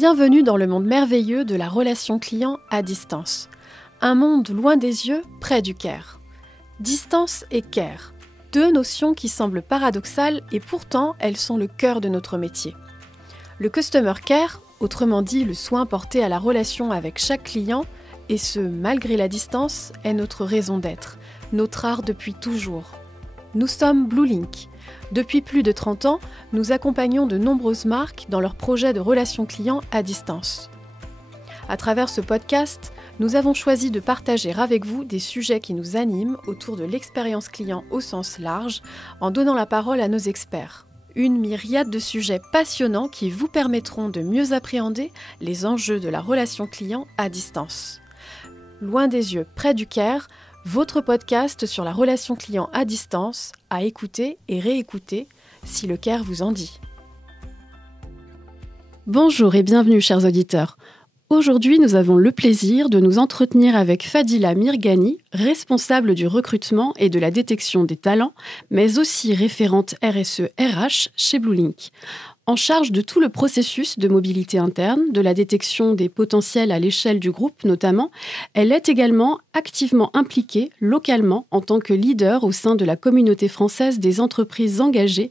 Bienvenue dans le monde merveilleux de la relation client à distance. Un monde loin des yeux, près du cœur. Distance et care, deux notions qui semblent paradoxales et pourtant elles sont le cœur de notre métier. Le customer care, autrement dit le soin porté à la relation avec chaque client, et ce malgré la distance, est notre raison d'être, notre art depuis toujours. Nous sommes Bluelink. Depuis plus de 30 ans, nous accompagnons de nombreuses marques dans leurs projets de relations clients à distance. À travers ce podcast, nous avons choisi de partager avec vous des sujets qui nous animent autour de l'expérience client au sens large, en donnant la parole à nos experts. Une myriade de sujets passionnants qui vous permettront de mieux appréhender les enjeux de la relation client à distance. Loin des yeux, près du cœur, votre podcast sur la relation client à distance, à écouter et réécouter si le cœur vous en dit. Bonjour et bienvenue chers auditeurs. Aujourd'hui, nous avons le plaisir de nous entretenir avec Fadila Mirghani, responsable du recrutement et de la détection des talents, mais aussi référente RSE RH chez Bluelink. En charge de tout le processus de mobilité interne, de la détection des potentiels à l'échelle du groupe notamment, elle est également activement impliquée localement en tant que leader au sein de la communauté française des entreprises engagées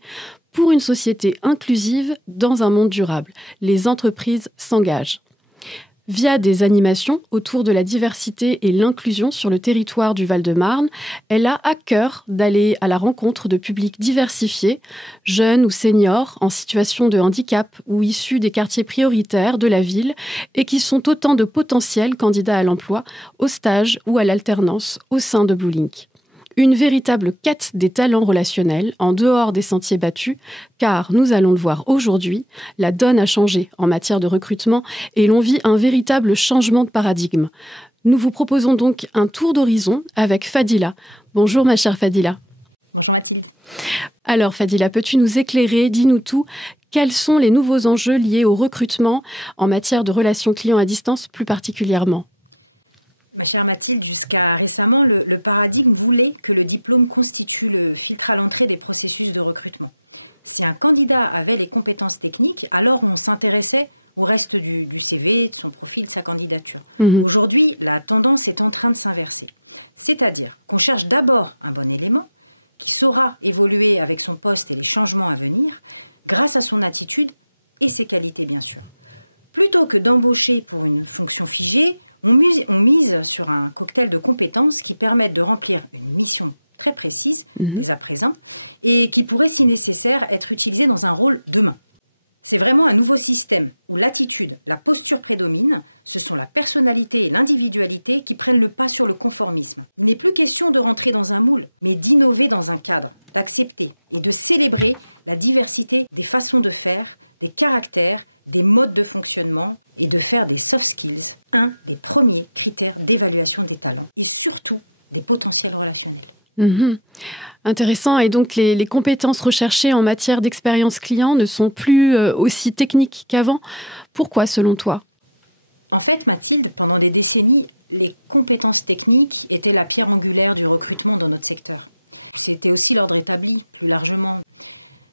pour une société inclusive dans un monde durable. Les entreprises s'engagent. Via des animations autour de la diversité et l'inclusion sur le territoire du Val-de-Marne, elle a à cœur d'aller à la rencontre de publics diversifiés, jeunes ou seniors, en situation de handicap ou issus des quartiers prioritaires de la ville et qui sont autant de potentiels candidats à l'emploi, au stage ou à l'alternance au sein de Bluelink. Une véritable quête des talents relationnels en dehors des sentiers battus, car, nous allons le voir aujourd'hui, la donne a changé en matière de recrutement et l'on vit un véritable changement de paradigme. Nous vous proposons donc un tour d'horizon avec Fadila. Bonjour ma chère Fadila. Bonjour Mathilde. Alors Fadila, peux-tu nous éclairer, dis-nous tout, quels sont les nouveaux enjeux liés au recrutement en matière de relations clients à distance plus particulièrement ? Ma chère Mathilde, jusqu'à récemment, le paradigme voulait que le diplôme constitue le filtre à l'entrée des processus de recrutement. Si un candidat avait les compétences techniques, alors on s'intéressait au reste du CV, de son profil, de sa candidature. Aujourd'hui, la tendance est en train de s'inverser. C'est-à-dire qu'on cherche d'abord un bon élément qui saura évoluer avec son poste et les changements à venir grâce à son attitude et ses qualités, bien sûr. Plutôt que d'embaucher pour une fonction figée, on mise sur un cocktail de compétences qui permettent de remplir une mission très précise, dès à présent, et qui pourrait, si nécessaire, être utilisée dans un rôle demain. C'est vraiment un nouveau système où l'attitude, la posture prédominent. Ce sont la personnalité et l'individualité qui prennent le pas sur le conformisme. Il n'est plus question de rentrer dans un moule, mais d'innover dans un cadre, d'accepter et de célébrer la diversité des façons de faire, des caractères, des modes de fonctionnement et de faire des soft skills un des premiers critères d'évaluation des talents et surtout des potentiels relationnels. Intéressant. Et donc, les compétences recherchées en matière d'expérience client ne sont plus aussi techniques qu'avant. Pourquoi, selon toi ? En fait, Mathilde, pendant des décennies, les compétences techniques étaient la pierre angulaire du recrutement dans notre secteur. C'était aussi l'ordre établi, plus largement.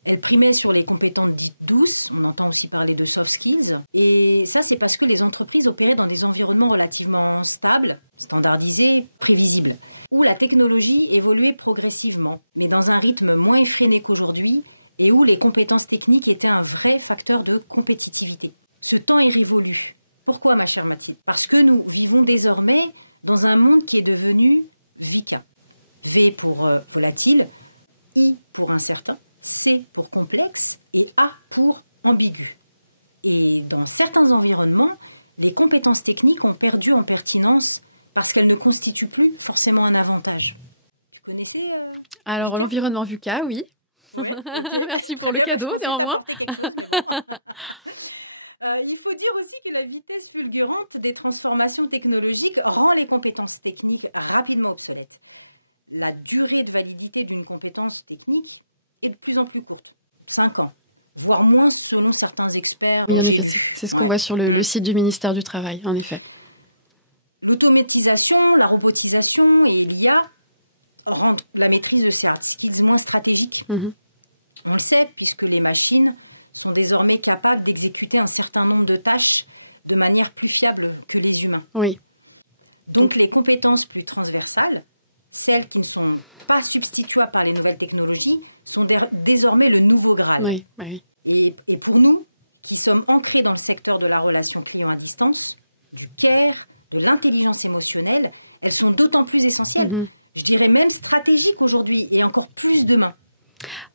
Elle primait sur les compétences dites douces, on entend aussi parler de soft skills. Et ça, c'est parce que les entreprises opéraient dans des environnements relativement stables, standardisés, prévisibles, où la technologie évoluait progressivement, mais dans un rythme moins effréné qu'aujourd'hui, et où les compétences techniques étaient un vrai facteur de compétitivité. Ce temps est révolu. Pourquoi, ma chère Mathilde ? Parce que nous vivons désormais dans un monde qui est devenu VICA. V pour volatile, I pour incertain, C pour complexe et A pour ambigu. Et dans certains environnements, les compétences techniques ont perdu en pertinence parce qu'elles ne constituent plus forcément un avantage. Tu connaissais Alors, VICA ? l'environnement VUCA, oui. Oui, ok, merci très bien, je pensais t'apporter quelque chose, mais bon. Il faut dire aussi que la vitesse fulgurante des transformations technologiques rend les compétences techniques rapidement obsolètes. La durée de validité d'une compétence technique est de plus en plus courte, 5 ans, voire moins selon certains experts dont j'ai lu. C'est ce qu'on voit sur le site du ministère du Travail, en effet. L'automatisation, la robotisation et l'IA rendent la maîtrise de ces hard skills moins stratégiques. On le sait, puisque les machines sont désormais capables d'exécuter un certain nombre de tâches de manière plus fiable que les humains. Oui. Donc les compétences plus transversales, celles qui ne sont pas substituables par les nouvelles technologies, sont désormais le nouveau Graal. Oui, oui. Et pour nous, qui sommes ancrés dans le secteur de la relation client à distance, du care, de l'intelligence émotionnelle, elles sont d'autant plus essentielles. Je dirais même stratégiques aujourd'hui et encore plus demain.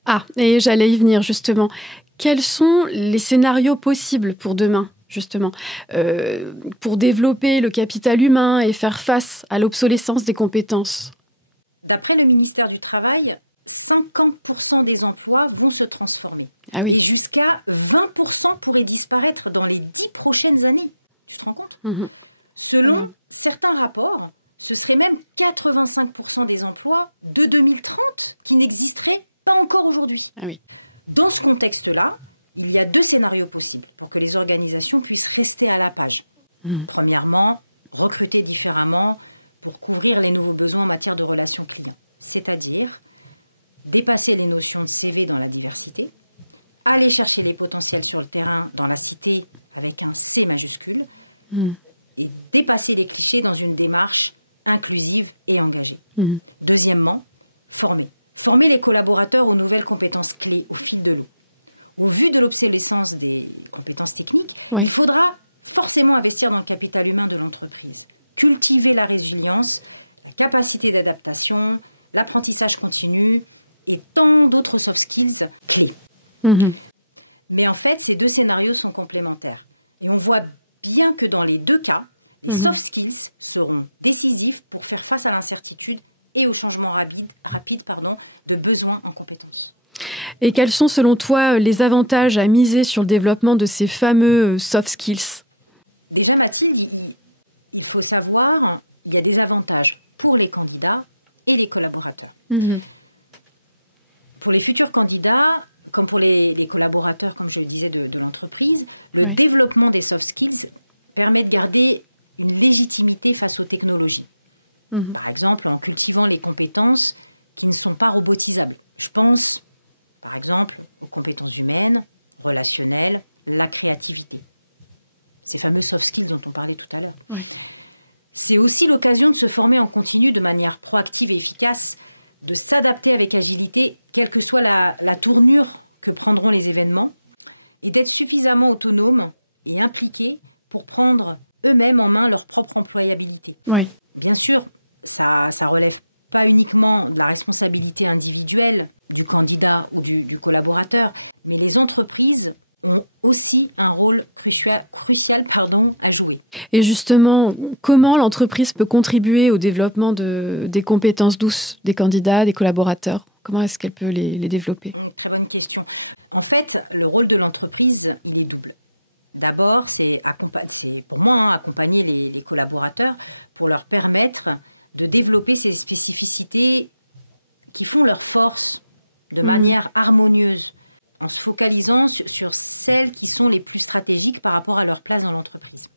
Ah, et j'allais y venir justement. Quels sont les scénarios possibles pour demain, justement, pour développer le capital humain et faire face à l'obsolescence des compétences? D'après le ministère du Travail, 50% des emplois vont se transformer. Ah oui. Et jusqu'à 20% pourraient disparaître dans les 10 prochaines années. Tu te rends compte ? Selon certains rapports, ce serait même 85% des emplois de 2030 qui n'existeraient pas encore aujourd'hui. Ah oui. Dans ce contexte-là, il y a 2 scénarios possibles pour que les organisations puissent rester à la page. Premièrement, recruter différemment pour couvrir les nouveaux besoins en matière de relations clients. C'est-à-dire dépasser les notions de CV dans la diversité, aller chercher les potentiels sur le terrain dans la cité avec un C majuscule et dépasser les clichés dans une démarche inclusive et engagée. Deuxièmement, former. Former les collaborateurs aux nouvelles compétences clés au fil de l'eau. Au vu de l'obsolescence des compétences techniques, il faudra forcément investir dans le capital humain de l'entreprise. Cultiver la résilience, la capacité d'adaptation, l'apprentissage continu et tant d'autres soft skills clés. Mais en fait, ces 2 scénarios sont complémentaires. Et on voit bien que dans les 2 cas, les soft skills seront décisifs pour faire face à l'incertitude et au changement rapide de besoins en compétences. Et quels sont, selon toi, les avantages à miser sur le développement de ces fameux soft skills? Déjà, Mathilde, il faut savoir, il y a des avantages pour les candidats et les collaborateurs. Pour les futurs candidats, comme pour les collaborateurs, comme je le disais, de l'entreprise, le développement des soft skills permet de garder une légitimité face aux technologies. Par exemple, en cultivant les compétences qui ne sont pas robotisables. Je pense, par exemple, aux compétences humaines, relationnelles, la créativité. Ces fameux soft skills dont on parlait tout à l'heure. C'est aussi l'occasion de se former en continu de manière proactive et efficace, de s'adapter avec agilité, quelle que soit la tournure que prendront les événements, et d'être suffisamment autonome et impliqué pour prendre eux-mêmes en main leur propre employabilité. Bien sûr, ça relève pas uniquement de la responsabilité individuelle du candidat ou du collaborateur, mais les entreprises ont aussi un rôle crucial à jouer. Et justement, comment l'entreprise peut contribuer au développement des compétences douces des candidats, des collaborateurs? Comment est-ce qu'elle peut les développer? Très bonne question. En fait, le rôle de l'entreprise, il est double. D'abord, c'est pour moi accompagner les collaborateurs pour leur permettre de développer ces spécificités qui font leur force de manière harmonieuse, en se focalisant sur celles qui sont les plus stratégiques par rapport à leur place dans l'entreprise.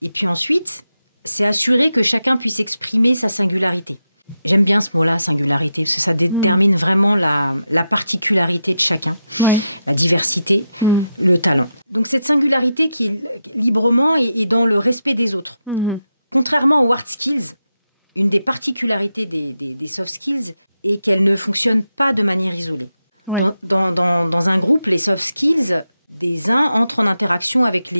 Et puis ensuite, c'est assurer que chacun puisse exprimer sa singularité. J'aime bien ce mot-là, singularité, parce que ça détermine vraiment la particularité de chacun, la diversité, le talent. Donc cette singularité qui est librement et dans le respect des autres. Contrairement aux hard skills, une des particularités des soft skills est qu'elles ne fonctionnent pas de manière isolée. Dans un groupe, les soft skills des uns entrent en interaction avec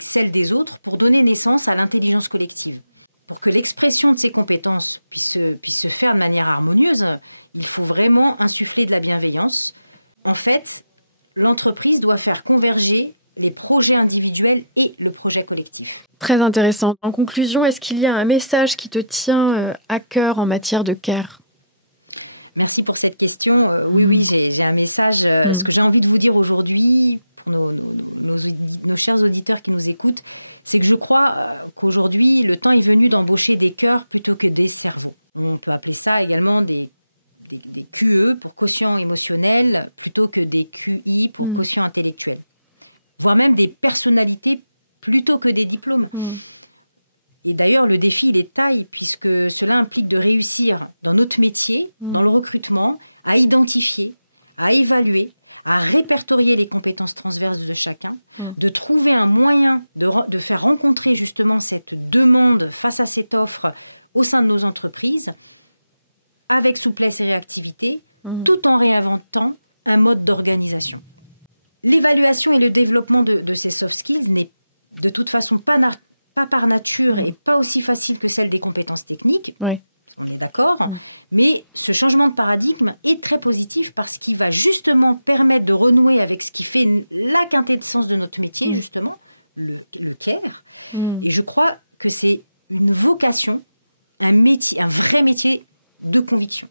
celles des autres pour donner naissance à l'intelligence collective. Pour que l'expression de ces compétences puisse se faire de manière harmonieuse, il faut vraiment insuffler de la bienveillance. En fait, l'entreprise doit faire converger les projets individuels et le projet collectif. Très intéressant. En conclusion, est-ce qu'il y a un message qui te tient à cœur en matière de care? Merci pour cette question. Oui, j'ai un message. Ce que j'ai envie de vous dire aujourd'hui, pour nos chers auditeurs qui nous écoutent, c'est que je crois qu'aujourd'hui, le temps est venu d'embaucher des cœurs plutôt que des cerveaux. On peut appeler ça également des QE pour quotient émotionnel plutôt que des QI pour quotient intellectuel. Voire même des personnalités plutôt que des diplômes. Et d'ailleurs, le défi, il est de taille, puisque cela implique de réussir dans notre métier, dans le recrutement, à identifier, à évaluer, à répertorier les compétences transverses de chacun, de trouver un moyen de faire rencontrer justement cette demande face à cette offre au sein de nos entreprises, avec souplesse et réactivité, tout en réinventant un mode d'organisation. L'évaluation et le développement de ces soft skills n'est de toute façon pas par nature et pas aussi facile que celle des compétences techniques. Oui. On est d'accord. Mais ce changement de paradigme est très positif parce qu'il va justement permettre de renouer avec ce qui fait la quintessence de notre métier, justement, le care. Et je crois que c'est une vocation, un métier, un vrai métier de conviction.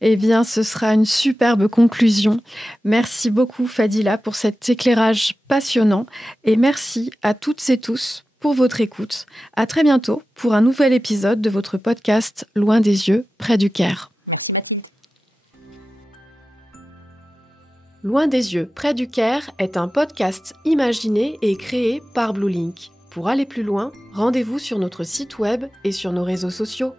Eh bien, ce sera une superbe conclusion. Merci beaucoup, Fadila, pour cet éclairage passionnant. Et merci à toutes et tous pour votre écoute. À très bientôt pour un nouvel épisode de votre podcast Loin des yeux, près du Caire. Merci Mathilde. Loin des yeux, près du Caire est un podcast imaginé et créé par Bluelink. Pour aller plus loin, rendez-vous sur notre site web et sur nos réseaux sociaux.